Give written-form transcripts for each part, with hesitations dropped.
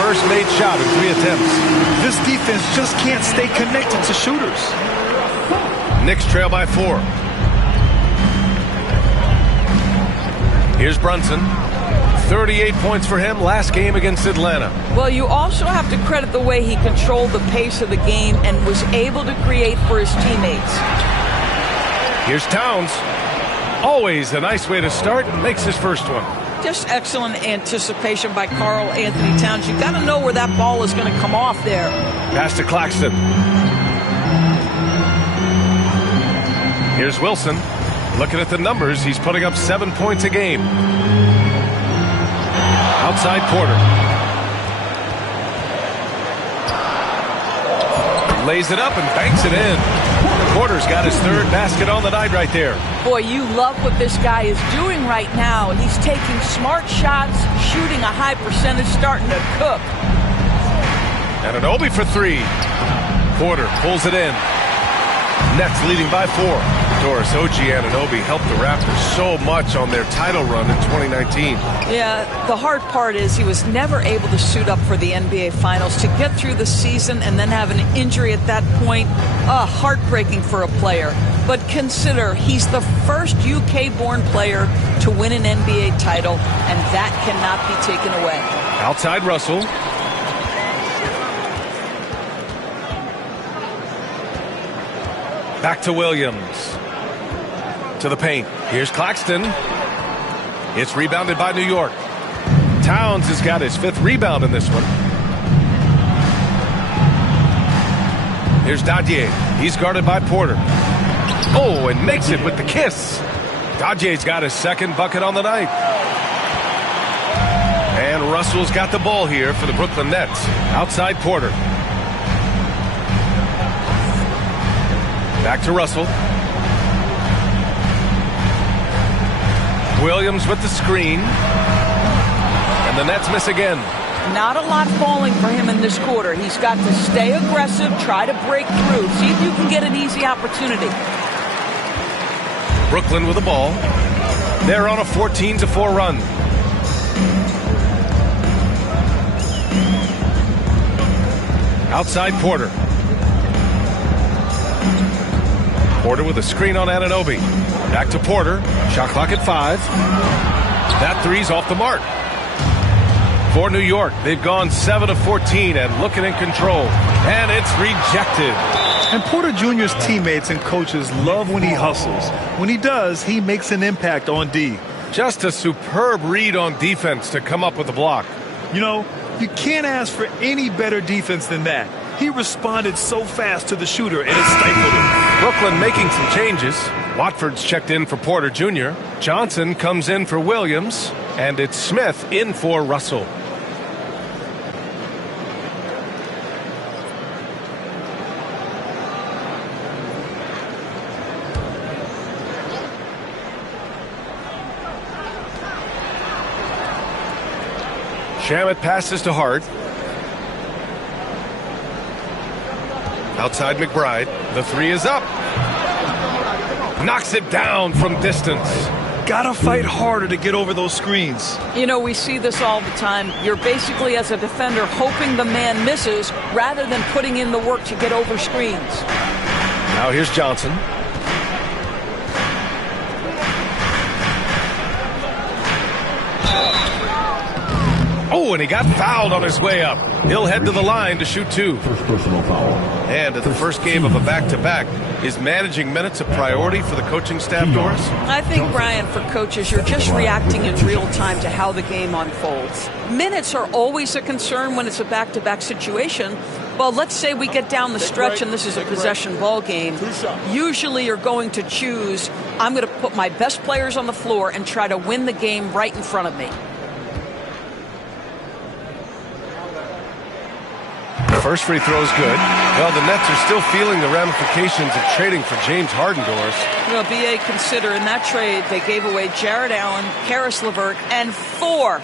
first made shot in 3 attempts. This defense just can't stay connected to shooters. Knicks trail by 4. Here's Brunson. 38 points for him last game against Atlanta. Well, you also have to credit the way he controlled the pace of the game and was able to create for his teammates. Here's Towns. Always a nice way to start, and makes his first one. Just excellent anticipation by Karl Anthony Towns. You've got to know where that ball is going to come off there. Pass to Claxton. Here's Wilson. Looking at the numbers, he's putting up 7 points a game. Outside Porter. Lays it up and banks it in. Porter's got his 3rd basket on the night right there. Boy, you love what this guy is doing right now. And he's taking smart shots, shooting a high percentage, starting to cook. Anunoby for 3. Porter pulls it in. Nets leading by 4. Doris, OG Anunoby helped the Raptors so much on their title run in 2019. Yeah, the hard part is he was never able to suit up for the NBA Finals. To get through the season and then have an injury at that point, heartbreaking for a player. But consider, he's the first UK-born player to win an NBA title, and that cannot be taken away. Outside Russell. Back to Williams. To the paint. Here's Claxton. It's rebounded by New York. Towns has got his 5th rebound in this one. Here's Dadier. He's guarded by Porter. Oh, and makes it with the kiss. Dadier's got his 2nd bucket on the night. And Russell's got the ball here for the Brooklyn Nets. Outside Porter. Back to Russell. Williams with the screen. And the Nets miss again. Not a lot falling for him in this quarter. He's got to stay aggressive, try to break through, see if you can get an easy opportunity. Brooklyn with the ball. They're on a 14-4 run. Outside Porter. Porter with a screen on Anunoby. Back to Porter. Shot clock at 5. That 3's off the mark. For New York, they've gone 7 of 14 and looking in control. And it's rejected. And Porter Jr.'s teammates and coaches love when he hustles. When he does, he makes an impact on D. Just a superb read on defense to come up with the block. You know, you can't ask for any better defense than that. He responded so fast to the shooter, and it stifled him. Brooklyn making some changes. Watford's checked in for Porter Jr. Johnson comes in for Williams. And it's Smith in for Russell. Shamet passes to Hart. Outside McBride. The 3 is up. Knocks it down from distance. Gotta fight harder to get over those screens. You know, we see this all the time. You're basically, as a defender, hoping the man misses rather than putting in the work to get over screens. Now here's Johnson. Oh, and he got fouled on his way up. He'll head to the line to shoot 2. First personal foul. And at the first game of a back-to-back, is managing minutes a priority for the coaching staff, Doris? I think, Brian, for coaches, you're just reacting in real time to how the game unfolds. Minutes are always a concern when it's a back-to-back situation. Well, let's say we get down the stretch and this is a possession ball game. Usually you're going to choose, I'm going to put my best players on the floor and try to win the game right in front of me. First free throw is good. Well, the Nets are still feeling the ramifications of trading for James Harden, Doris. Well, B.A., consider in that trade they gave away Jared Allen, Karis LeVert, and 4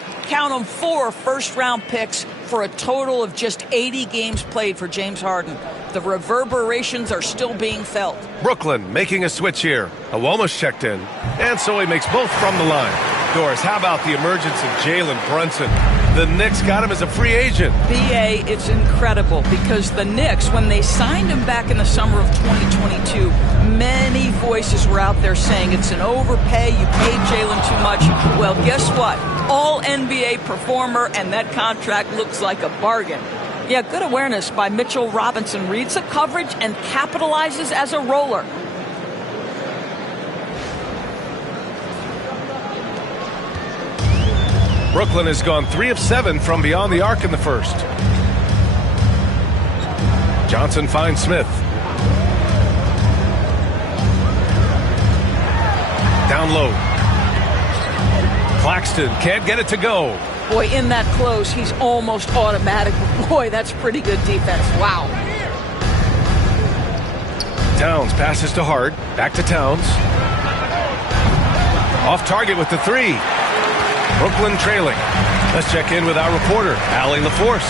first-round picks for a total of just 80 games played for James Harden. The reverberations are still being felt. Brooklyn making a switch here. Awoma's checked in. And so he makes both from the line. Doris, how about the emergence of Jalen Brunson? The Knicks got him as a free agent. BA, it's incredible because the Knicks, when they signed him back in the summer of 2022, many voices were out there saying it's an overpay, you paid Jalen too much. Well, guess what? All NBA performer, and that contract looks like a bargain. Yeah, good awareness by Mitchell Robinson. Reads the coverage and capitalizes as a roller. Brooklyn has gone 3 of 7 from beyond the arc in the first. Johnson finds Smith. Down low. Claxton can't get it to go. Boy, in that close, he's almost automatic. Boy, that's pretty good defense. Wow. Towns passes to Hart. Back to Towns. Off target with the 3. Brooklyn trailing. Let's check in with our reporter, Allie LaForce.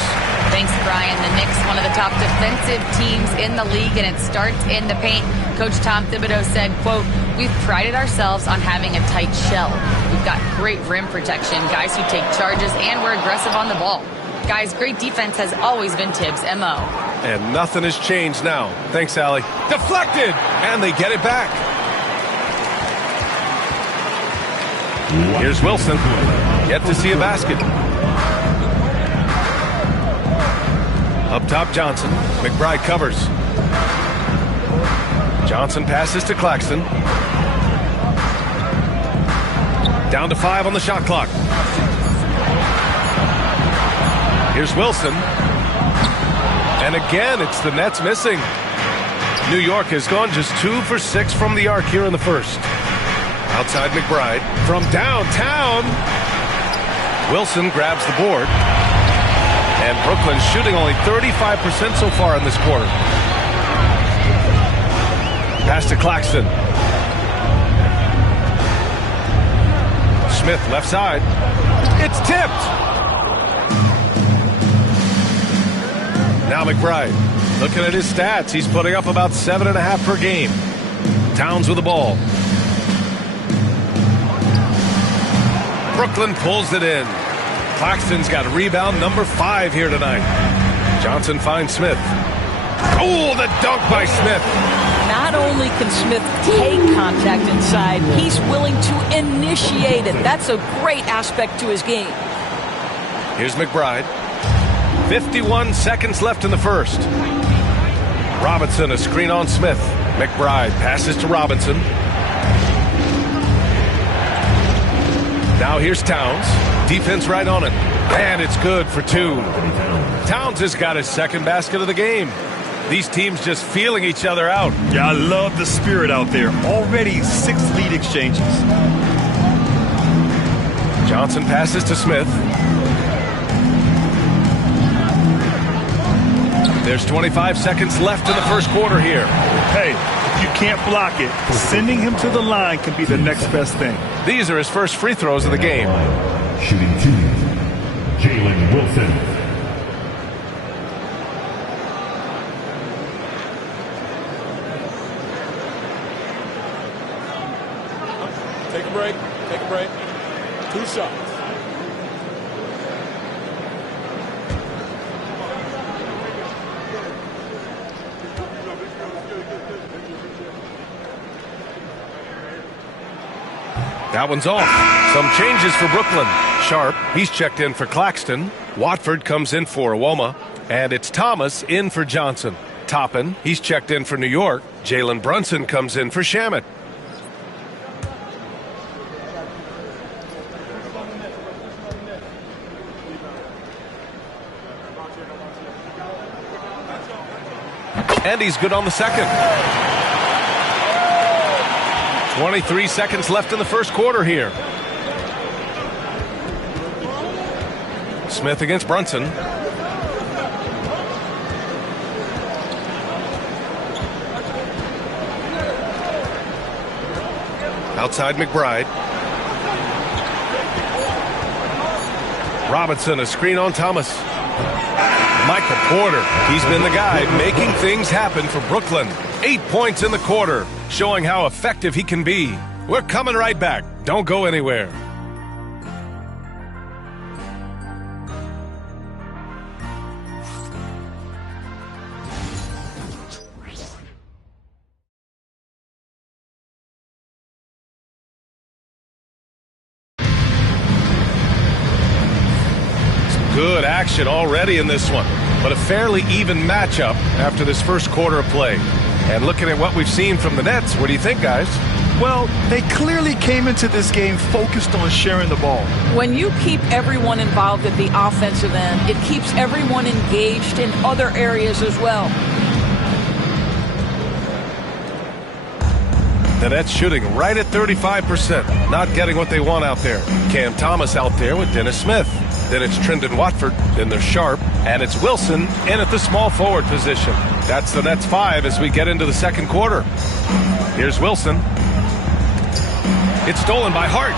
Thanks, Brian. The Knicks, one of the top defensive teams in the league, and it starts in the paint. Coach Tom Thibodeau said, quote, "We've prided ourselves on having a tight shell. We've got great rim protection, guys who take charges, and we're aggressive on the ball. Guys, great defense has always been Tibbs' MO." And nothing has changed now. Thanks, Allie. Deflected! And they get it back. Here's Wilson. Yet to see a basket. Up top, Johnson. McBride covers. Johnson passes to Claxton. Down to 5 on the shot clock. Here's Wilson. And again, it's the Nets missing. New York has gone just 2 for 6 from the arc here in the first. Outside McBride. From downtown. Wilson grabs the board. And Brooklyn shooting only 35% so far in this quarter. Pass to Claxton. Smith left side. It's tipped. Now McBride. Looking at his stats, he's putting up about 7.5 per game. Towns with the ball. Brooklyn pulls it in. Claxton's got rebound number 5 here tonight. Johnson finds Smith. Oh, the dunk by Smith. Not only can Smith take contact inside, he's willing to initiate it. That's a great aspect to his game. Here's McBride. 51 seconds left in the first. Robinson, a screen on Smith. McBride passes to Robinson. Now here's Towns. Defense right on it. And it's good for 2. Towns has got his second basket of the game. These teams just feeling each other out. Yeah, I love the spirit out there. Already 6 lead exchanges. Johnson passes to Smith. There's 25 seconds left in the first quarter here. Hey, if you can't block it, sending him to the line can be the next best thing. These are his first free throws of the game. Shooting 2, Jalen Wilson. Take a break. Take a break. 2 shots. That one's off. Some changes for Brooklyn. Sharp, he's checked in for Claxton. Watford comes in for Iwoma. And it's Thomas in for Johnson. Toppin, he's checked in for New York. Jalen Brunson comes in for Shamet. And he's good on the second. 23 seconds left in the first quarter here. Smith against Brunson. Outside McBride. Robinson, a screen on Thomas. Michael Porter, he's been the guy making things happen for Brooklyn. 8 points in the quarter, showing how effective he can be. We're coming right back. Don't go anywhere. action already in this one, but a fairly even matchup after this first quarter of play. And looking at what we've seen from the Nets, what do you think, guys? Well, they clearly came into this game focused on sharing the ball. When you keep everyone involved at the offensive end, it keeps everyone engaged in other areas as well. The Nets shooting right at 35%, not getting what they want out there. Cam Thomas out there with Dennis Smith. Then it's Trendon Watford, then they're Sharp, and it's Wilson in at the small forward position. That's the Nets 5 as we get into the second quarter. Here's Wilson. It's stolen by Hart.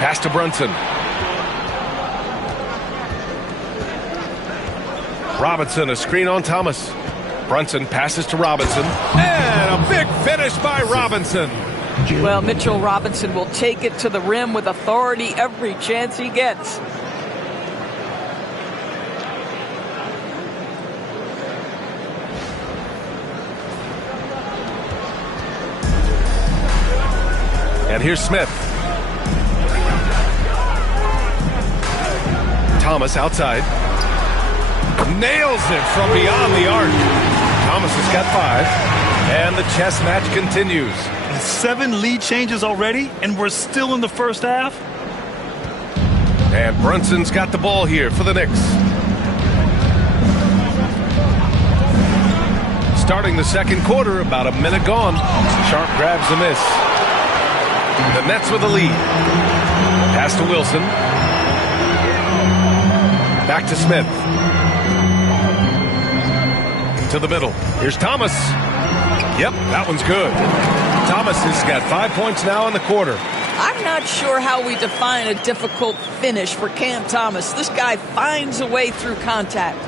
Pass to Brunson. Robinson, a screen on Thomas. Brunson passes to Robinson. And a big finish by Robinson. Well, Mitchell Robinson will take it to the rim with authority every chance he gets. And here's Smith. Thomas outside. Nails it from beyond the arc. Thomas has got 5. And the chess match continues. 7 lead changes already, and we're still in the first half. And Brunson's got the ball here for the Knicks. Starting the second quarter, about a minute gone. Sharp grabs the miss. The Nets with the lead. Pass to Wilson. Back to Smith. To the middle. Here's Thomas. Yep, that one's good. Thomas has got 5 points now in the quarter. I'm not sure how we define a difficult finish for Cam Thomas. This guy finds a way through contact.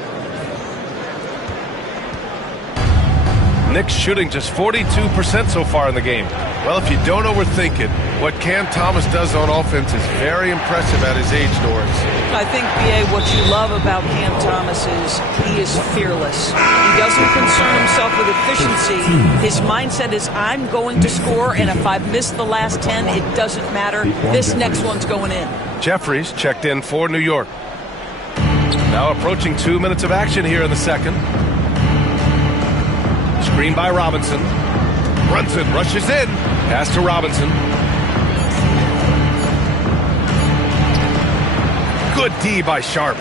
Knicks shooting just 42% so far in the game. Well, if you don't overthink it, what Cam Thomas does on offense is very impressive at his age, Doris. I think, B.A., what you love about Cam Thomas is he is fearless. He doesn't concern himself with efficiency. His mindset is, I'm going to score, and if I've missed the last 10, it doesn't matter. This next one's going in. Jeffries checked in for New York. Now approaching 2 minutes of action here in the second. Screen by Robinson. Brunson rushes in. Pass to Robinson. Good D by Sharp.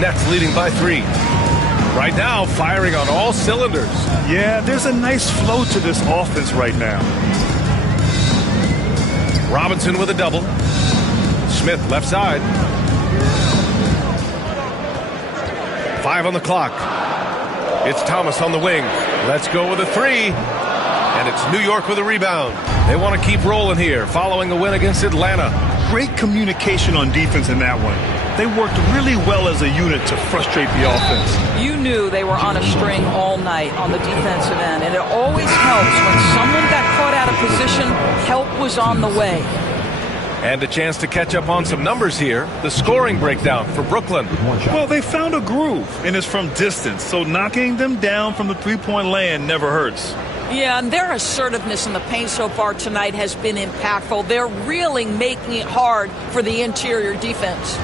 Nets leading by 3. Right now, firing on all cylinders. Yeah, there's a nice flow to this offense right now. Robinson with a double. Smith left side. 5 on the clock. It's Thomas on the wing. Let's go with a 3. And it's New York with a rebound. They want to keep rolling here following a win against Atlanta. Great communication on defense in that one. They worked really well as a unit to frustrate the offense. You knew they were on a string all night on the defensive end, and it always helps when someone got caught out of position, help was on the way. And a chance to catch up on some numbers here. The scoring breakdown for Brooklyn. Well, they found a groove, and it's from distance, so knocking them down from the three-point land never hurts. Yeah, and their assertiveness in the paint so far tonight has been impactful. They're really making it hard for the interior defense.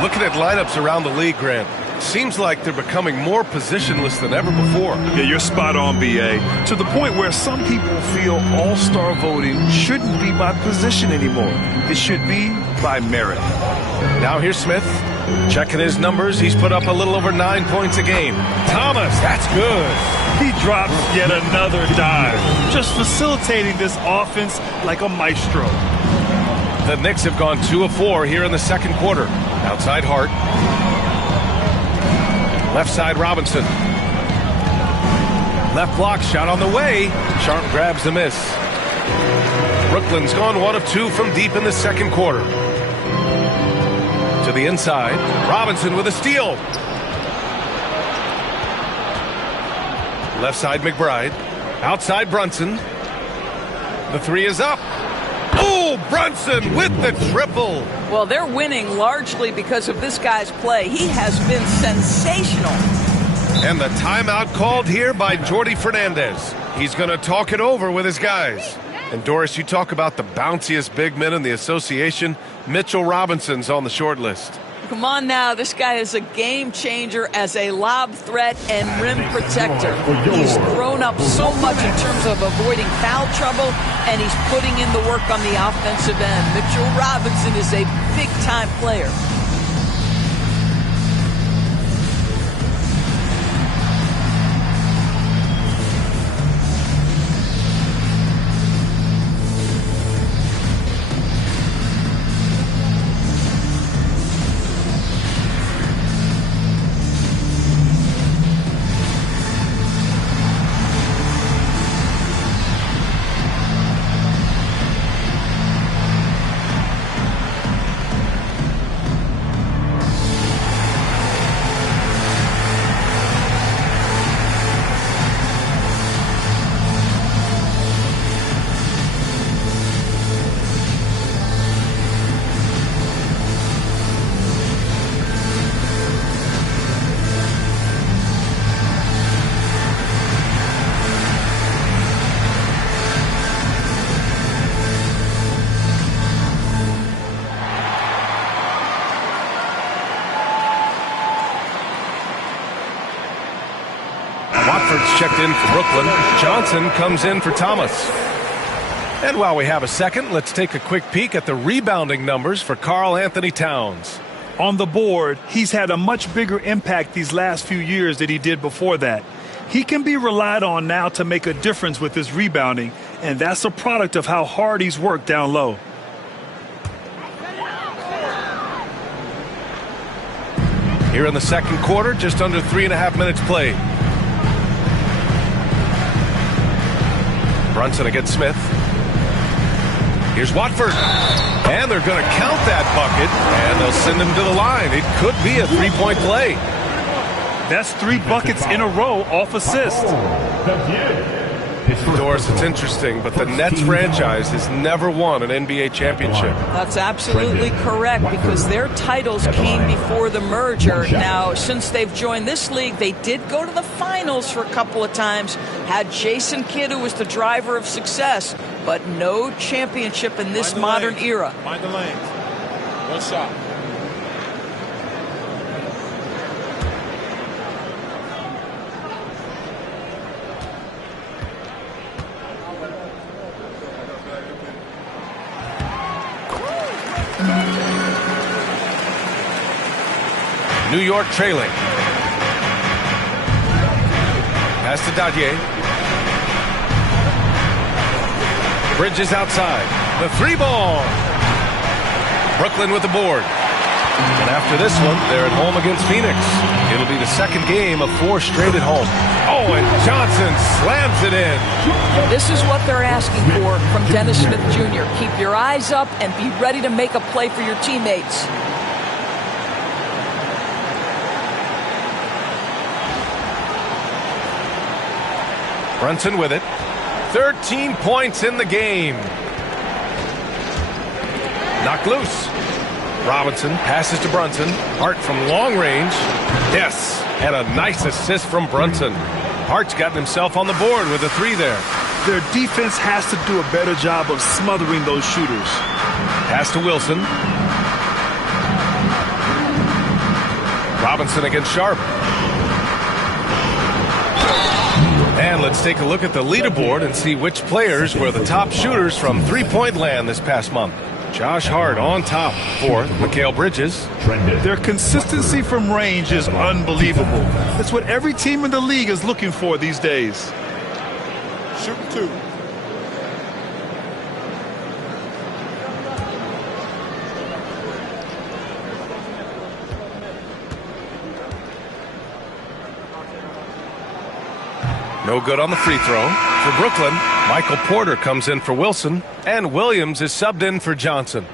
Looking at lineups around the league, Grant, seems like they're becoming more positionless than ever before. Yeah, you're spot on, B.A. To the point where some people feel all-star voting shouldn't be by position anymore. It should be by merit. Now here's Smith. Checking his numbers, he's put up a little over 9 points a game. Thomas, that's good. He drops yet another dive, just facilitating this offense like a maestro. The Knicks have gone 2 of 4 here in the second quarter. Outside Hart. Left side Robinson. Left block shot on the way. Sharp grabs the miss. Brooklyn's gone 1 of 2 from deep in the second quarter. To the inside. Robinson with a steal. Left side McBride. Outside Brunson. The 3 is up. Oh, Brunson with the triple. Well, they're winning largely because of this guy's play. He has been sensational. And the timeout called here by Jordi Fernandez. He's going to talk it over with his guys. And Doris, you talk about the bounciest big men in the association. Mitchell Robinson's on the short list. Come on now, this guy is a game changer as a lob threat and rim protector. He's grown up so much in terms of avoiding foul trouble, and he's putting in the work on the offensive end. Mitchell Robinson is a big-time player. Watford's checked in for Brooklyn. Johnson comes in for Thomas. And while we have a second, let's take a quick peek at the rebounding numbers for Karl Anthony Towns. On the board, he's had a much bigger impact these last few years than he did before that. He can be relied on now to make a difference with his rebounding, and that's a product of how hard he's worked down low. Here in the second quarter, just under 3.5 minutes played. Brunson against Smith. Here's Watford. And they're going to count that bucket, and they'll send him to the line. It could be a three-point play. That's 3 buckets in a row off assist. Doris, it's interesting, but the Nets franchise has never won an NBA championship. That's absolutely correct, because their titles came before the merger. Now, since they've joined this league, they did go to the finals for a couple of times, had Jason Kidd, who was the driver of success, but no championship in this modern era. Mind the lanes. One shot. New York trailing. Pass to Dadier. Bridges outside. The 3-ball. Brooklyn with the board. And after this one, they're at home against Phoenix. It'll be the second game of 4 straight at home. Oh, and Johnson slams it in. This is what they're asking for from Dennis Smith Jr. Keep your eyes up and be ready to make a play for your teammates. Brunson with it. 13 points in the game. Knocked loose. Robinson passes to Brunson. Hart from long range. Yes, and a nice assist from Brunson. Hart's gotten himself on the board with a 3 there. Their defense has to do a better job of smothering those shooters. Pass to Wilson. Robinson against Sharp. And let's take a look at the leaderboard and see which players were the top shooters from three-point land this past month. Josh Hart on top. 4th, Mikal Bridges. Their consistency from range is unbelievable. It's what every team in the league is looking for these days. Shooting 2. No good on the free throw. For Brooklyn, Michael Porter comes in for Wilson, and Williams is subbed in for Johnson.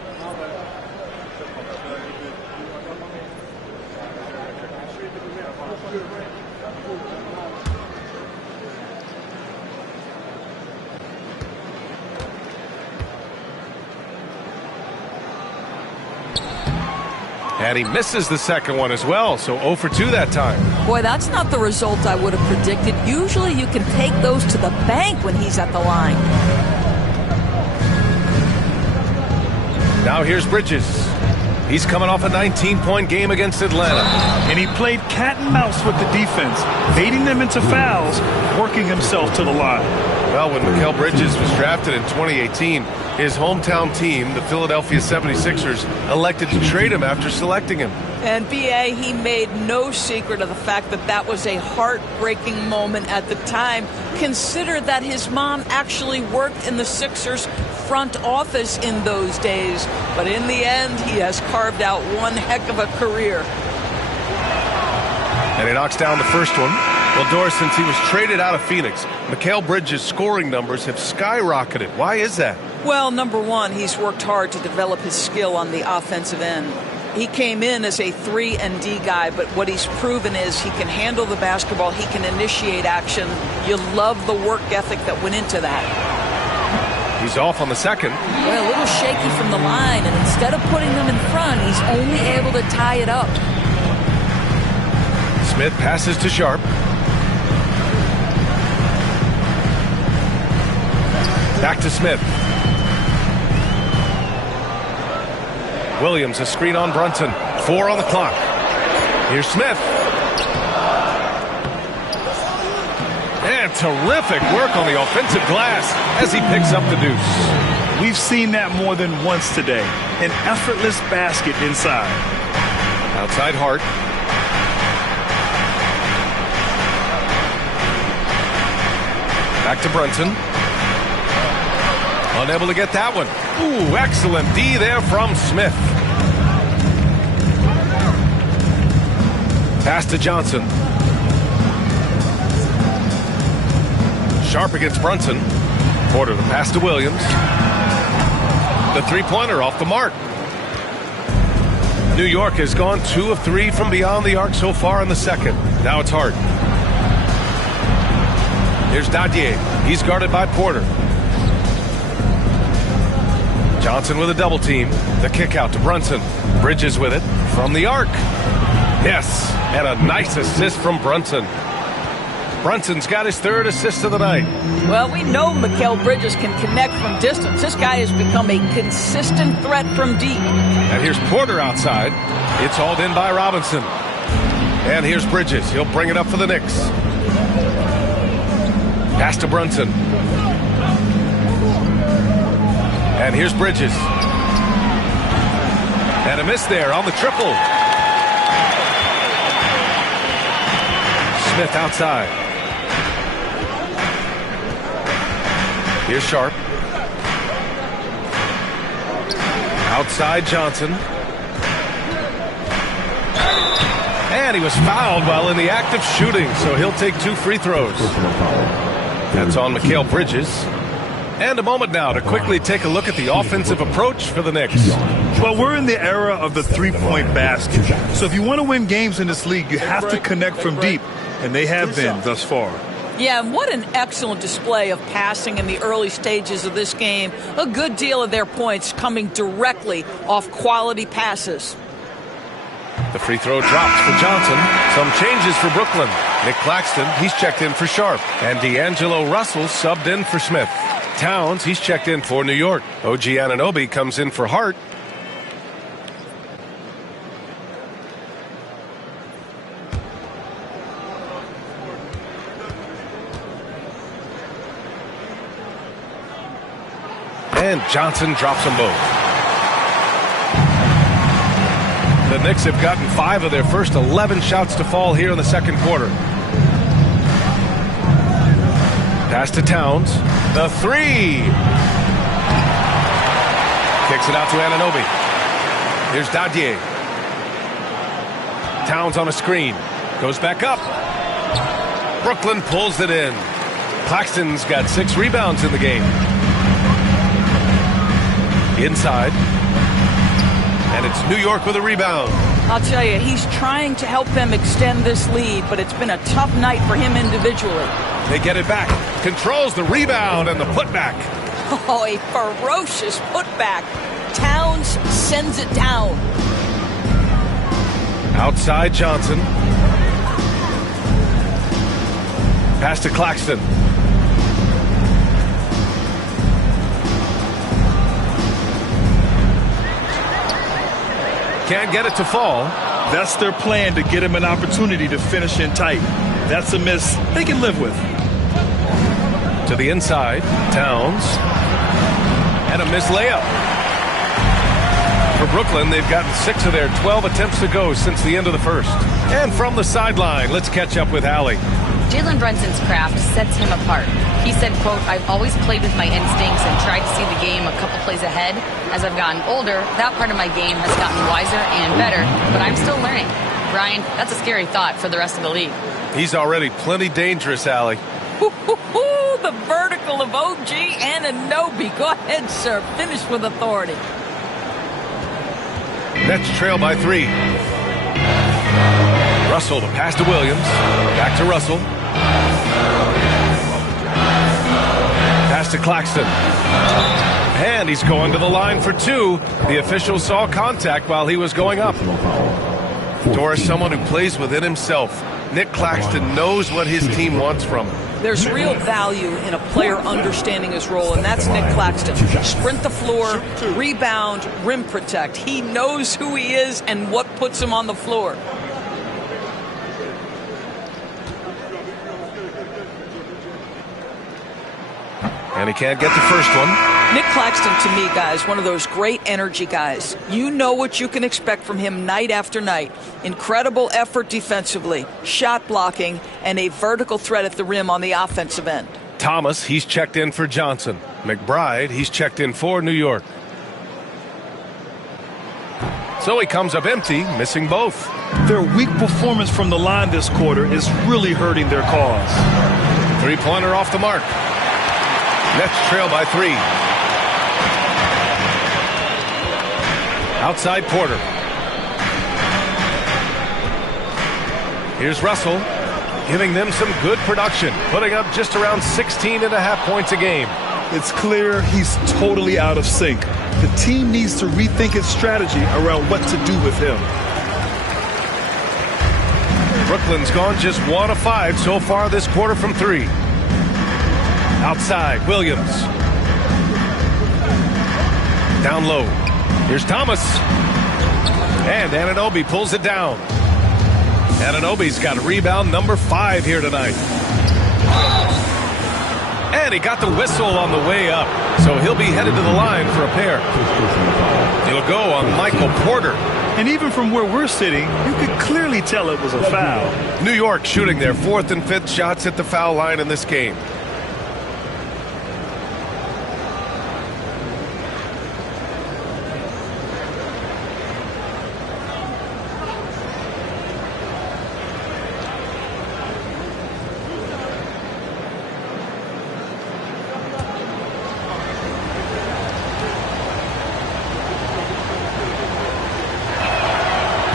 And he misses the second one as well, so 0 for 2 that time. Boy, that's not the result I would have predicted. Usually you can take those to the bank when he's at the line. Now here's Bridges. He's coming off a 19-point game against Atlanta. And he played cat and mouse with the defense, baiting them into fouls, working himself to the line. Well, when Mikal Bridges was drafted in 2018, his hometown team, the Philadelphia 76ers, elected to trade him after selecting him. And B.A., he made no secret of the fact that that was a heartbreaking moment at the time. Consider that his mom actually worked in the Sixers front office in those days. But in the end, he has carved out one heck of a career. And he knocks down the first one. Well, Doris, since he was traded out of Phoenix, Mikal Bridges' scoring numbers have skyrocketed. Why is that? Well, number one, he's worked hard to develop his skill on the offensive end. He came in as a 3-and-D guy, but what he's proven is he can handle the basketball, he can initiate action. You love the work ethic that went into that. He's off on the second. Well, a little shaky from the line, and instead of putting them in front, he's only able to tie it up. Smith passes to Sharp. Back to Smith. Williams, a screen on Brunson. 4 on the clock. Here's Smith. And terrific work on the offensive glass as he picks up the deuce. We've seen that more than once today. An effortless basket inside. Outside Hart. Back to Brunson. Unable to get that one. Ooh, excellent D there from Smith. Pass to Johnson. Sharp against Brunson. Porter the pass to Williams. The three-pointer off the mark. New York has gone 2 of 3 from beyond the arc so far in the second. Now it's Hart. Here's Dadier. He's guarded by Porter. Johnson with a double team. The kick out to Brunson. Bridges with it from the arc. Yes, and a nice assist from Brunson. Brunson's got his 3rd assist of the night. Well, we know Mikal Bridges can connect from distance. This guy has become a consistent threat from deep. And here's Porter outside. It's hauled in by Robinson. And here's Bridges. He'll bring it up for the Knicks. Pass to Brunson. And here's Bridges. And a miss there on the triple. Smith outside. Here's Sharp. Outside Johnson. And he was fouled while in the act of shooting, so he'll take 2 free throws. That's on Mikal Bridges. And a moment now to quickly take a look at the offensive approach for the Knicks. Well, we're in the era of the three-point basket. So if you want to win games in this league, you have to connect from deep. And they have been thus far. Yeah, and what an excellent display of passing in the early stages of this game. A good deal of their points coming directly off quality passes. The free throw drops for Johnson. Some changes for Brooklyn. Nick Claxton, he's checked in for Sharp. And D'Angelo Russell subbed in for Smith. Towns, he's checked in for New York. OG Anunoby comes in for Hart. And Johnson drops them both. The Knicks have gotten 5 of their first 11 shots to fall here in the second quarter. Pass to Towns. The 3. Kicks it out to Anunoby. Here's Dadier. Towns on a screen. Goes back up. Brooklyn pulls it in. Claxton's got 6 rebounds in the game. Inside. And it's New York with a rebound. I'll tell you, he's trying to help them extend this lead, but it's been a tough night for him individually. They get it back. Controls the rebound and the putback. Oh, a ferocious putback. Towns sends it down. Outside Johnson. Pass to Claxton. Can't get it to fall. That's their plan, to get him an opportunity to finish in tight. That's a miss they can live with. To the inside, Towns. And a missed layup. For Brooklyn, they've gotten 6 of their 12 attempts to go since the end of the first. And from the sideline, let's catch up with Allie. Jalen Brunson's craft sets him apart. He said, quote, "I've always played with my instincts and tried to see the game a couple plays ahead. As I've gotten older, that part of my game has gotten wiser and better, but I'm still learning." Brian, that's a scary thought for the rest of the league. He's already plenty dangerous, Allie. The vertical of OG Anunoby. Go ahead, sir. Finish with authority. Nets trail by 3. Russell to pass to Williams. Back to Russell. Pass to Claxton. And he's going to the line for 2. The officials saw contact while he was going up. Doris, someone who plays within himself. Nick Claxton knows what his team wants from him. There's real value in a player understanding his role, and that's Nick Claxton. Sprint the floor, rebound, rim protect. He knows who he is and what puts him on the floor. And he can't get the first one. Nick Claxton, to me, guys, one of those great energy guys. You know what you can expect from him night after night. Incredible effort defensively, shot blocking, and a vertical threat at the rim on the offensive end. Thomas, he's checked in for Johnson. McBride, he's checked in for New York. So he comes up empty, missing both. Their weak performance from the line this quarter is really hurting their cause. 3-pointer off the mark. Nets trail by 3. Outside Porter. Here's Russell, giving them some good production, putting up just around 16.5 points a game. It's clear he's totally out of sync. The team needs to rethink its strategy around what to do with him. Brooklyn's gone just 1 of 5 so far this quarter from 3. Outside, Williams. Down low. Here's Thomas. And Anunoby pulls it down. Anunoby's got rebound number 5 here tonight. And he got the whistle on the way up. So he'll be headed to the line for a pair. He'll go on Michael Porter. And even from where we're sitting, you could clearly tell it was a foul. New York shooting their 4th and 5th shots at the foul line in this game.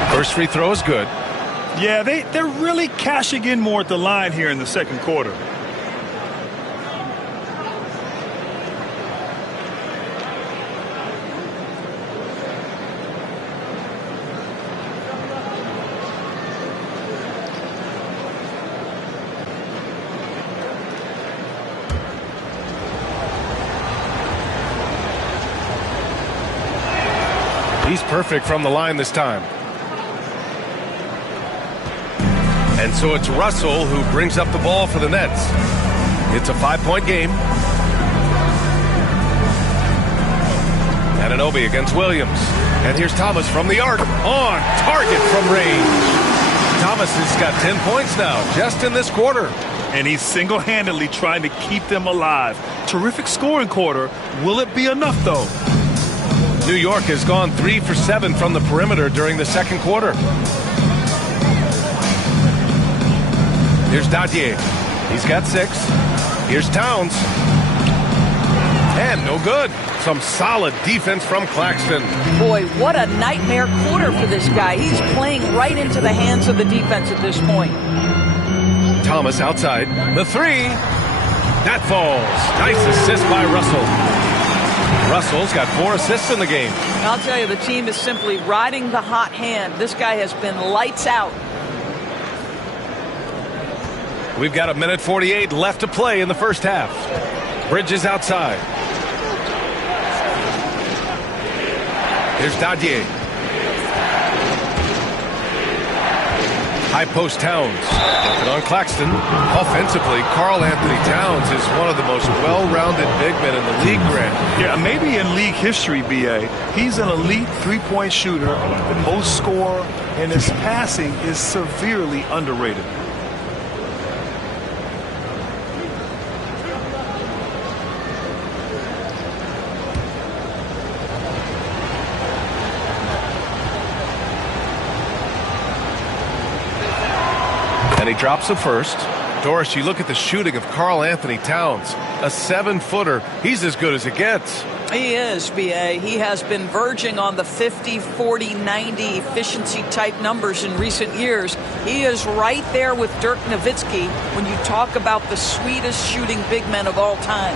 First free throw is good. Yeah, they're really cashing in more at the line here in the second quarter. He's perfect from the line this time. And so it's Russell who brings up the ball for the Nets. It's a 5-point game. Anunoby against Williams. And here's Thomas from the arc. On target from range. Thomas has got 10 points now, just in this quarter. And he's single-handedly trying to keep them alive. Terrific scoring quarter. Will it be enough, though? New York has gone 3 for 7 from the perimeter during the second quarter. Here's Dadier. He's got 6. Here's Towns. And no good. Some solid defense from Claxton. Boy, what a nightmare quarter for this guy. He's playing right into the hands of the defense at this point. Thomas outside. The 3. That falls. Nice assist by Russell. Russell's got 4 assists in the game. I'll tell you, the team is simply riding the hot hand. This guy has been lights out. We've got 1:48 left to play in the first half. Bridges outside. Here's Dadier. High post Towns. And on Claxton. Offensively, Karl Anthony Towns is one of the most well-rounded big men in the league, Grant. Yeah, maybe in league history, B.A. He's an elite three-point shooter, the most scorer, and his passing is severely underrated. And he drops the first. Doris, you look at the shooting of Karl Anthony Towns, a 7-footer. He's as good as it gets. He is, B.A. He has been verging on the 50, 40, 90 efficiency type numbers in recent years. He is right there with Dirk Nowitzki when you talk about the sweetest shooting big men of all time.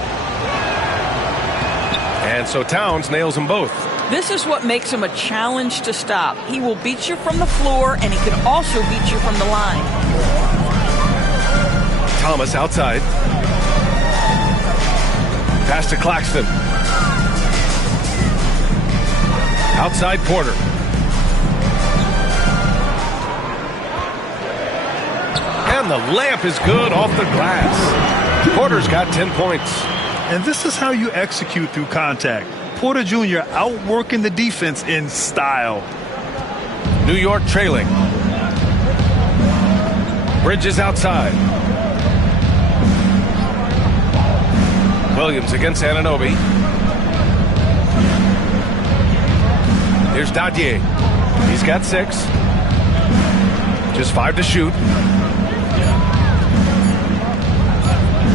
And so Towns nails them both. This is what makes him a challenge to stop. He will beat you from the floor, and he can also beat you from the line. Thomas outside. Pass to Claxton. Outside Porter. And the layup is good off the glass. Porter's got 10 points. And this is how you execute through contact. Porter Jr. outworking the defense in style. New York trailing. Bridges outside. Williams against Anunoby. Here's Dadier. He's got 6. Just 5 to shoot.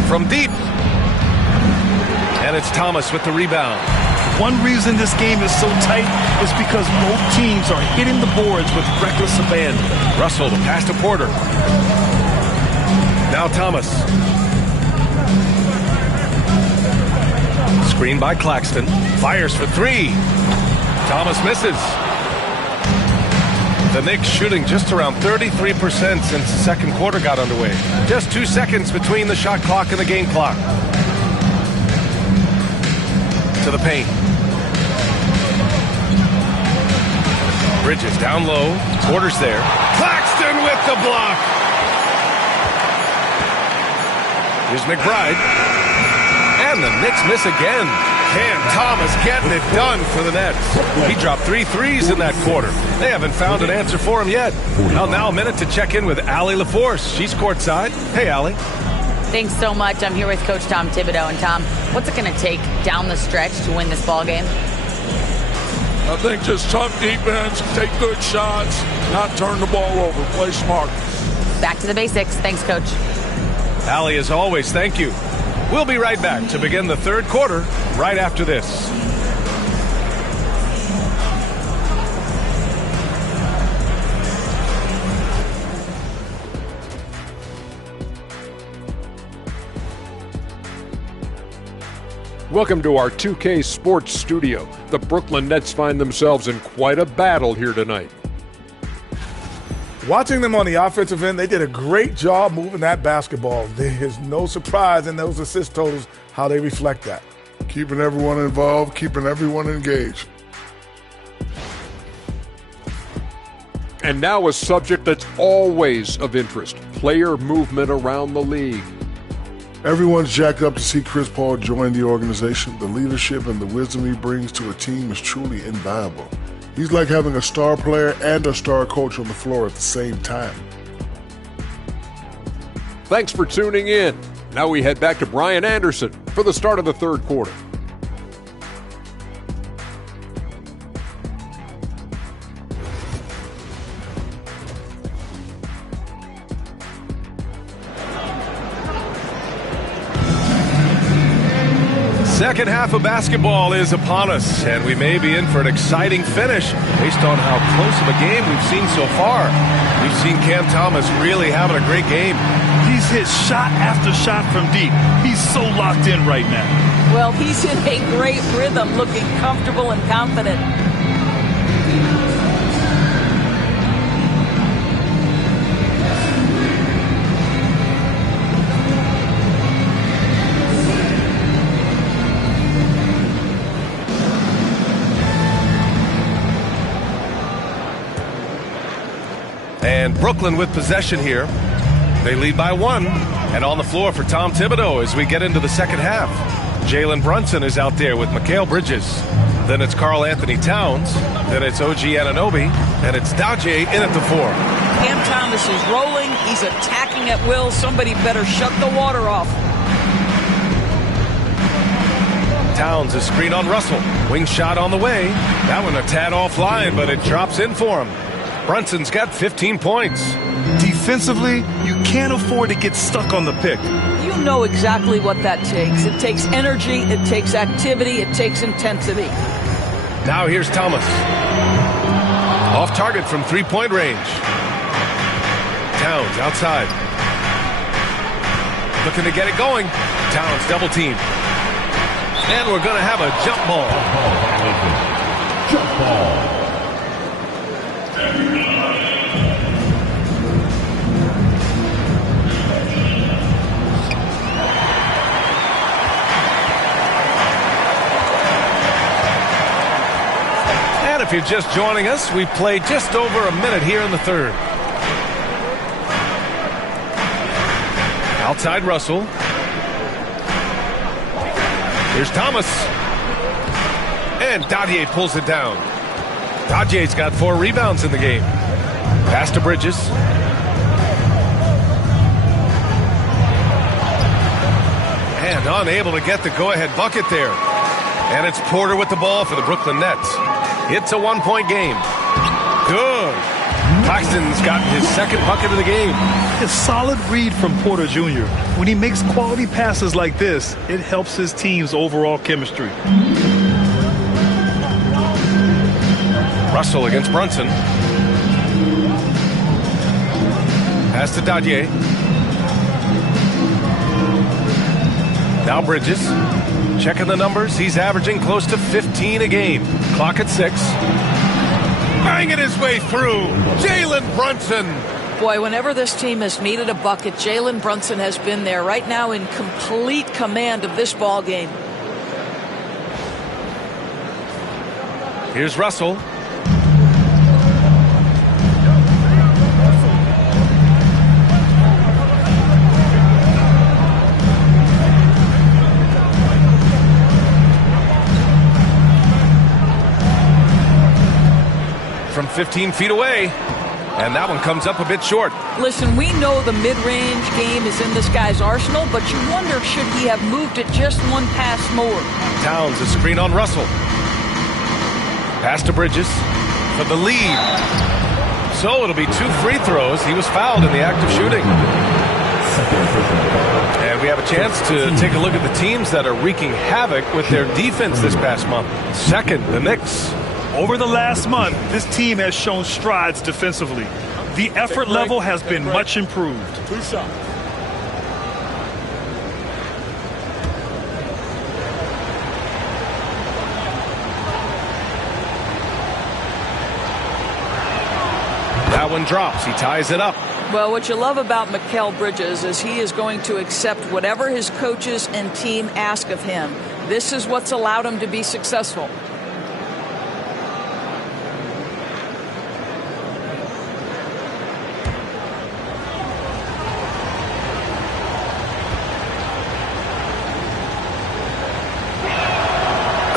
From deep. And it's Thomas with the rebound. One reason this game is so tight is because both teams are hitting the boards with reckless abandon. Russell to pass to Porter. Now Thomas. Screen by Claxton. Fires for 3. Thomas misses. The Knicks shooting just around 33% since the second quarter got underway. Just 2 seconds between the shot clock and the game clock. To the paint. Bridges down low. Porter's there. Claxton with the block. Here's McBride. And the Knicks miss again. Cam Thomas getting it done for the Nets. He dropped 3 threes in that quarter. They haven't found an answer for him yet. Well, now a minute to check in with Allie LaForce. She's courtside. Hey, Allie. Thanks so much. I'm here with Coach Tom Thibodeau. And Tom, what's it going to take down the stretch to win this ball game? I think just tough defense, take good shots, not turn the ball over, play smart. Back to the basics. Thanks, Coach. Allie, as always, thank you. We'll be right back to begin the third quarter right after this. Welcome to our 2K Sports Studio. The Brooklyn Nets find themselves in quite a battle here tonight. Watching them on the offensive end, they did a great job moving that basketball. There's no surprise in those assist totals how they reflect that. Keeping everyone involved, keeping everyone engaged. And now a subject that's always of interest, player movement around the league. Everyone's jacked up to see Chris Paul join the organization. The leadership and the wisdom he brings to a team is truly invaluable. He's like having a star player and a star coach on the floor at the same time. Thanks for tuning in. Now we head back to Brian Anderson for the start of the third quarter. Second half of basketball is upon us, and we may be in for an exciting finish based on how close of a game we've seen so far. We've seen Cam Thomas really having a great game. He's hit shot after shot from deep. He's so locked in right now. Well, he's in a great rhythm, looking comfortable and confident. And Brooklyn with possession here. They lead by 1. And on the floor for Tom Thibodeau as we get into the second half. Jalen Brunson is out there with Mikal Bridges. Then it's Karl Anthony Towns. Then it's OG Anunoby. And it's Daje in at the 4. Cam Thomas is rolling. He's attacking at will. Somebody better shut the water off. Towns is screen on Russell. Wing shot on the way. That one a tad offline, but it drops in for him. Brunson's got 15 points. Defensively, you can't afford to get stuck on the pick. You know exactly what that takes. It takes energy, it takes activity, it takes intensity. Now here's Thomas. Off target from three-point range. Towns outside. Looking to get it going. Towns double team. And we're going to have a jump ball. Jump ball. And if you're just joining us, we played just over a minute here in the third. Outside Russell. Here's Thomas. And Daje pulls it down. Daje's got 4 rebounds in the game. Pass to Bridges. And unable to get the go-ahead bucket there. And it's Porter with the ball for the Brooklyn Nets. It's a 1-point game. Good. Claxton's gotten his second bucket of the game. A solid read from Porter Jr. When he makes quality passes like this, it helps his team's overall chemistry. Russell against Brunson. Pass to Daje. Now Bridges. Checking the numbers. He's averaging close to 15 a game. Clock at 6. Banging his way through. Jalen Brunson. Boy, whenever this team has needed a bucket, Jalen Brunson has been there right now in complete command of this ball game. Here's Russell. From 15 feet away. And that one comes up a bit short. Listen, we know the mid-range game is in this guy's arsenal, but you wonder, should he have moved it just one pass more? Towns, a screen on Russell. Pass to Bridges for the lead. So it'll be 2 free throws. He was fouled in the act of shooting. And we have a chance to take a look at the teams that are wreaking havoc with their defense this past month. Second, the Knicks. Over the last month, this team has shown strides defensively. The effort level has been much improved. 2 shots. That one drops. He ties it up. Well, what you love about Mikal Bridges is he is going to accept whatever his coaches and team ask of him. This is what's allowed him to be successful.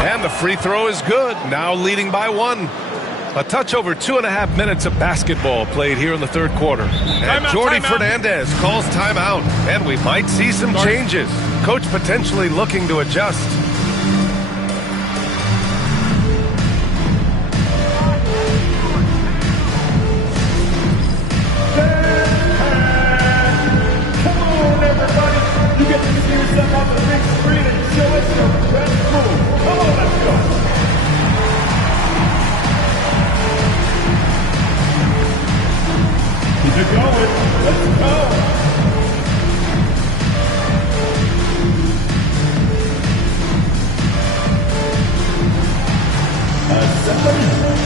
And the free throw is good. Now leading by 1. A touch over 2.5 minutes of basketball played here in the third quarter. And Jordi Fernandez calls timeout. And we might see some changes. Coach potentially looking to adjust. Come on, everybody. You get to see yourself on the big screen and show us your best move. Come on, let's go. Keep it going. Let's go.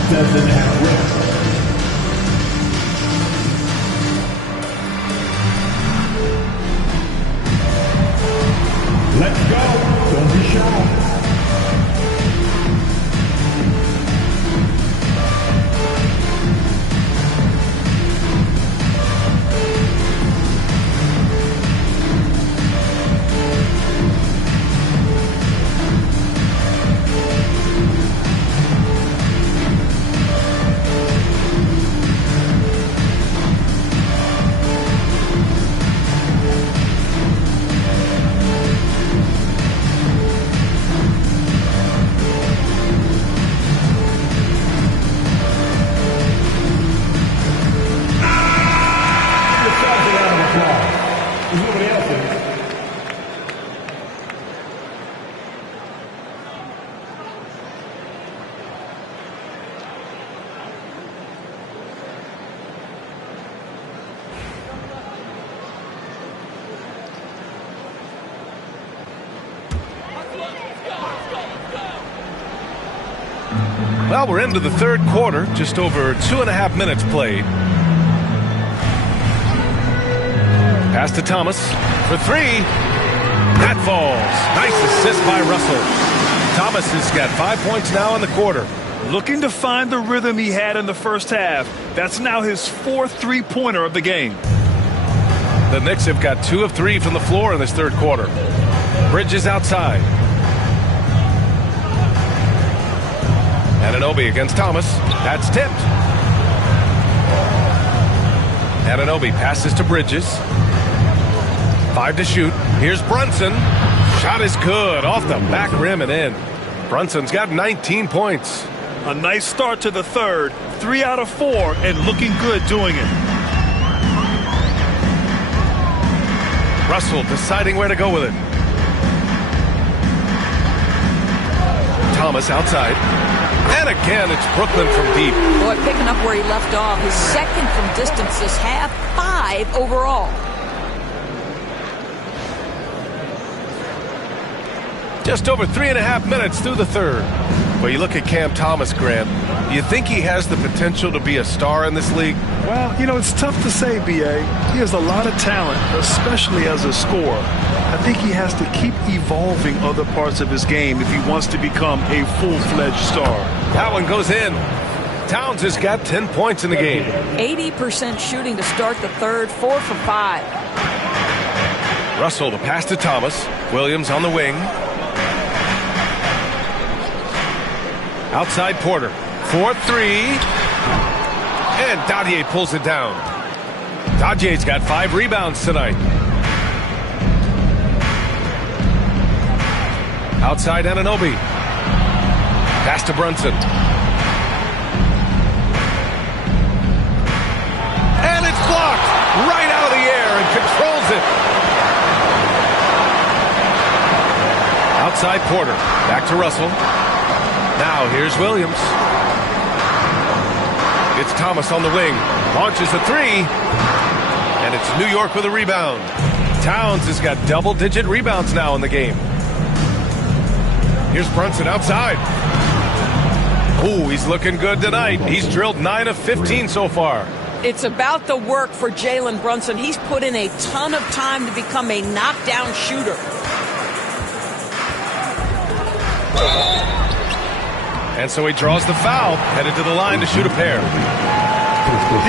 7.5 reps. Let's go. Don't be shy. Well, we're into the third quarter, just over 2.5 minutes played. Pass to Thomas for three. That falls. Nice assist by Russell. Thomas has got 5 points now in the quarter. Looking to find the rhythm he had in the first half. That's now his fourth three-pointer of the game. The Knicks have got 2 of 3 from the floor in this third quarter. Bridges outside. Anunoby against Thomas. That's tipped. Anunoby passes to Bridges. 5 to shoot. Here's Brunson. Shot is good. Off the back rim and in. Brunson's got 19 points. A nice start to the third. 3 out of 4 and looking good doing it. Russell deciding where to go with it. Thomas outside. And again, it's Brooklyn from deep. Boy, picking up where he left off. His second from distance this half, 5 overall. Just over 3.5 minutes through the third. Well, you look at Cam Thomas, Grant. Do you think he has the potential to be a star in this league? Well, you know, it's tough to say, B.A. He has a lot of talent, especially as a scorer. I think he has to keep evolving other parts of his game if he wants to become a full-fledged star. That one goes in. Towns has got 10 points in the game. 80% shooting to start the third, 4 for 5. Russell to pass to Thomas. Williams on the wing. Outside Porter. 4-3. And Dadier pulls it down. Dadier's got 5 rebounds tonight. Outside Anunoby. Pass to Brunson. And it's blocked right out of the air and controls it. Outside Porter. Back to Russell. Now here's Williams. It's Thomas on the wing. Launches a 3. And it's New York with a rebound. Towns has got double-digit rebounds now in the game. Here's Brunson outside. Ooh, he's looking good tonight. He's drilled 9 of 15 so far. It's about the work for Jalen Brunson. He's put in a ton of time to become a knockdown shooter. And so he draws the foul, headed to the line to shoot a pair.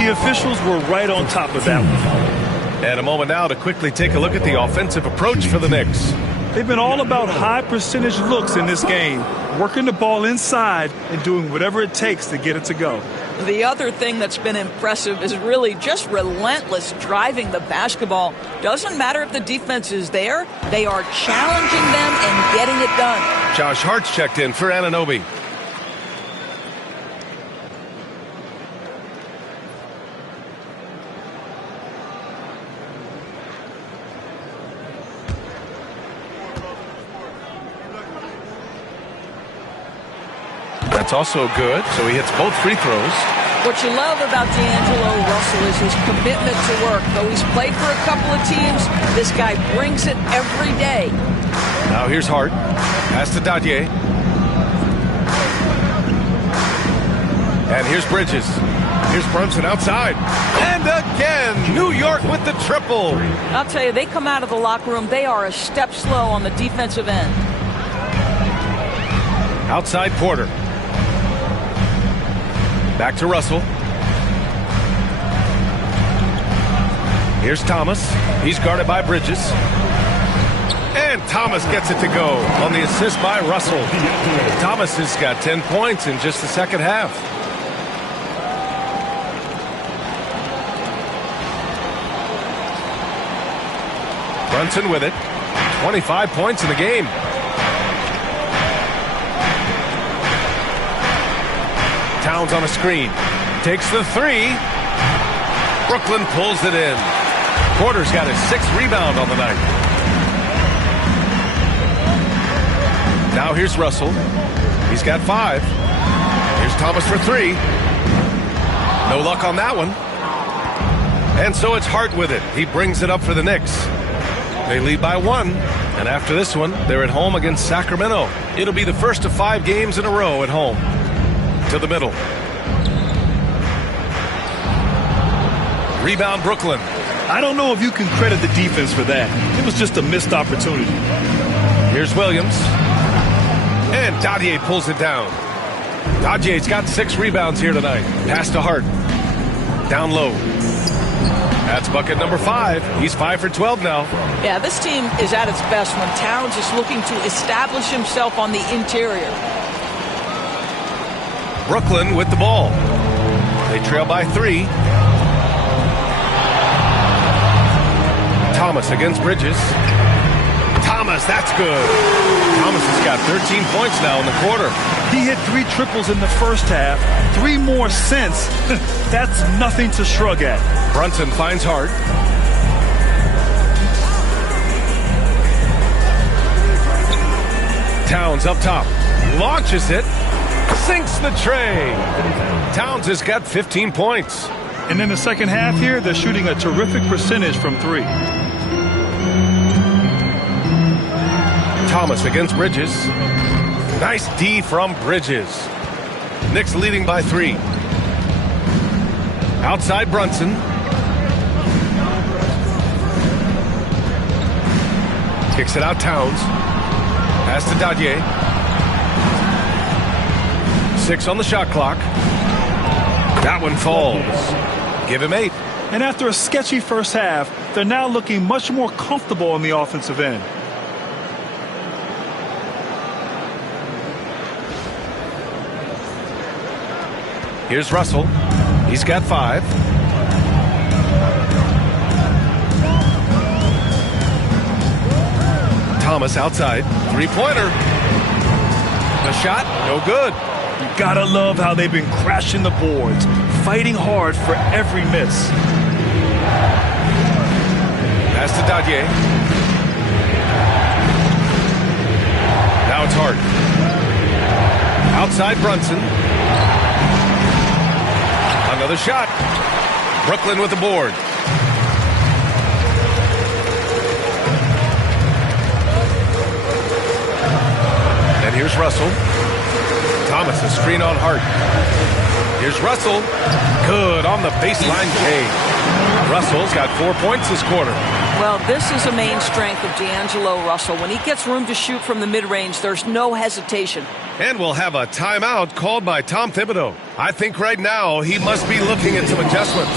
The officials were right on top of that one. And a moment now to quickly take a look at the offensive approach for the Knicks. They've been all about high percentage looks in this game, working the ball inside and doing whatever it takes to get it to go. The other thing that's been impressive is really just relentless driving the basketball. Doesn't matter if the defense is there, they are challenging them and getting it done. Josh Hart's checked in for Anunoby. That's also good, so he hits both free throws. What you love about D'Angelo Russell is his commitment to work. Though he's played for a couple of teams, this guy brings it every day. Now here's Hart. Pass to Dadier. And here's Bridges. Here's Brunson outside. And again, New York with the triple. I'll tell you, they come out of the locker room, they are a step slow on the defensive end. Outside Porter. Back to Russell. Here's Thomas. He's guarded by Bridges. And Thomas gets it to go on the assist by Russell. Thomas has got 10 points in just the second half. Brunson with it. 25 points in the game. Towns on a screen. Takes the three. Brooklyn pulls it in. Porter's got his 6th rebound on the night. Now here's Russell. He's got 5. Here's Thomas for 3. No luck on that one. And so it's Hart with it. He brings it up for the Knicks. They lead by 1. And after this one, they're at home against Sacramento. It'll be the first of 5 games in a row at home. To the middle. Rebound Brooklyn. I don't know if you can credit the defense for that. It was just a missed opportunity. Here's Williams. And Dadier pulls it down. Dadier's got 6 rebounds here tonight. Pass to Hart. Down low. That's bucket number 5. He's 5 for 12 now. Yeah, this team is at its best when Towns is looking to establish himself on the interior. Brooklyn with the ball. They trail by 3. Thomas against Bridges. Thomas, that's good. Thomas has got 13 points now in the quarter. He hit 3 triples in the first half. 3 more since. That's nothing to shrug at. Brunson finds Hart. Towns up top. Launches it. Sinks the tray. Towns has got 15 points. And in the second half here, they're shooting a terrific percentage from 3. Thomas against Bridges. Nice D from Bridges. Knicks leading by 3. Outside Brunson. Kicks it out Towns. Pass to Dadier. 6 on the shot clock. That one falls. Give him 8. And after a sketchy first half, they're now looking much more comfortable on the offensive end. Here's Russell. He's got 5. Thomas outside. 3-pointer. The shot, no good. You gotta love how they've been crashing the boards, fighting hard for every miss. Pass to Dadier. Now it's Hart. Outside Brunson. Another shot. Brooklyn with the board. And here's Russell. Thomas, a screen on Hart. Here's Russell. Good on the baseline K. Russell's got 4 points this quarter. Well, this is a main strength of D'Angelo Russell. When he gets room to shoot from the mid-range, there's no hesitation. And we'll have a timeout called by Tom Thibodeau. I think right now he must be looking at some adjustments.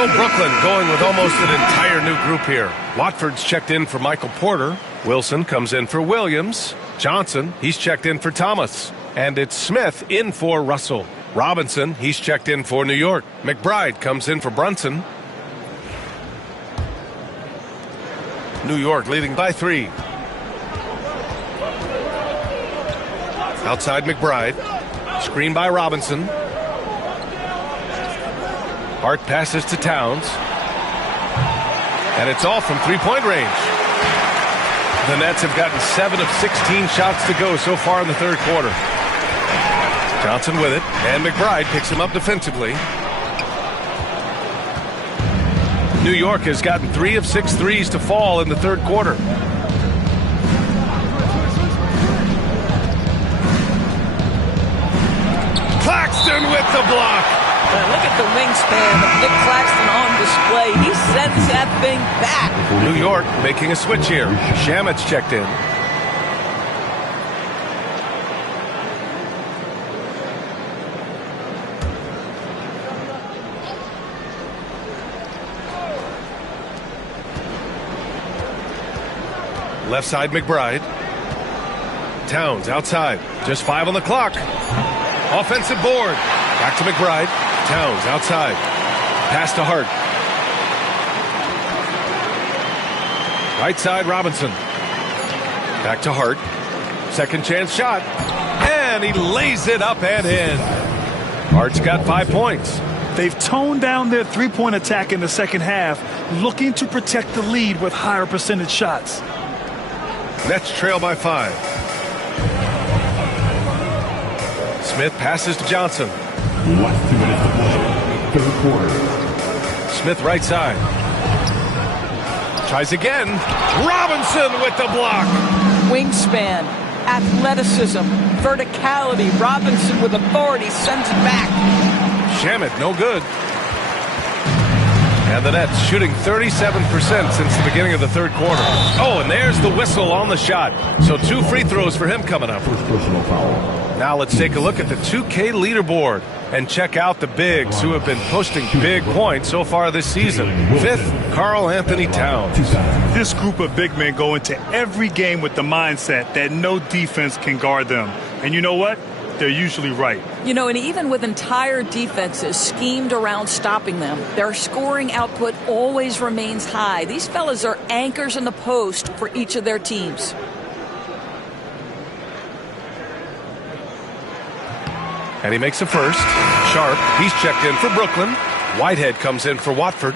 So Brooklyn going with almost an entire new group here. Watford's checked in for Michael Porter. Wilson comes in for Williams. Johnson, he's checked in for Thomas. And it's Smith in for Russell. Robinson, he's checked in for New York. McBride comes in for Brunson. New York leading by 3. Outside McBride. Screen by Robinson. Hart passes to Towns. And it's all from three-point range. The Nets have gotten 7 of 16 shots to go so far in the third quarter. Johnson with it, and McBride picks him up defensively. New York has gotten 3 of 6 threes to fall in the third quarter. Claxton with the block. Look at the wingspan of Nick Claxton on display. He sends that thing back. New York making a switch here. Shamit's checked in. Left side McBride. Towns outside. Just 5 on the clock. Offensive board. Back to McBride. Towns outside. Pass to Hart. Right side Robinson. Back to Hart. Second chance shot. And he lays it up and in. Hart's got 5 points. They've toned down their three-point attack in the second half, looking to protect the lead with higher percentage shots. Nets trail by 5. Smith passes to Johnson. Last 2 minutes to play. Third quarter. Smith right side. Tries again. Robinson with the block. Wingspan, athleticism, verticality. Robinson with authority sends it back. Shamit no good. And the Nets shooting 37% since the beginning of the third quarter. Oh, and there's the whistle on the shot. So 2 free throws for him coming up. First personal foul. Now let's take a look at the 2K leaderboard and check out the bigs who have been posting big points so far this season. 5th, Karl Anthony Towns. This group of big men go into every game with the mindset that no defense can guard them. And you know what? They're usually right. You know, and even with entire defenses schemed around stopping them, their scoring output always remains high. These fellas are anchors in the post for each of their teams. And he makes a first. Sharp, he's checked in for Brooklyn. Whitehead comes in for Watford.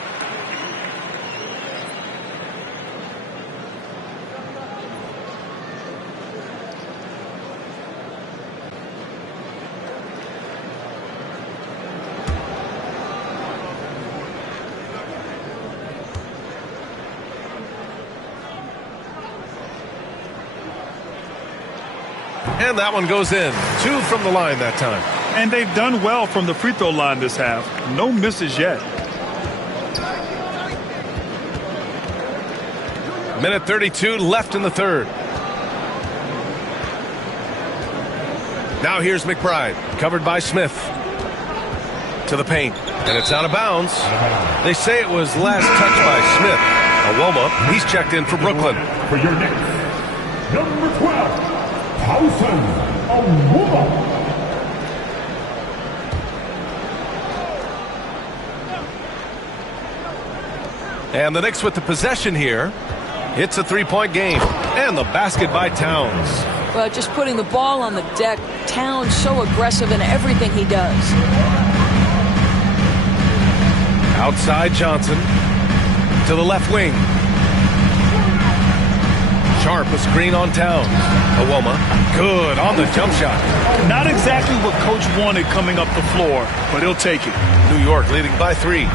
And that one goes in. 2 from the line that time. And they've done well from the free throw line this half. No misses yet. Minute 32 left in the third. Now here's McBride, covered by Smith. To the paint, and it's out of bounds. They say it was last touched by Smith. Awoma, he's checked in for Brooklyn. For your Knicks, number 12. And the Knicks with the possession here. It's a 3-point game. And the basket by Towns. Well, just putting the ball on the deck. Towns so aggressive in everything he does. Outside Johnson. To the left wing. Sharp, a screen on Towns. Awoma, good on the jump shot. Not exactly what Coach wanted coming up the floor, but he'll take it. New York leading by 3.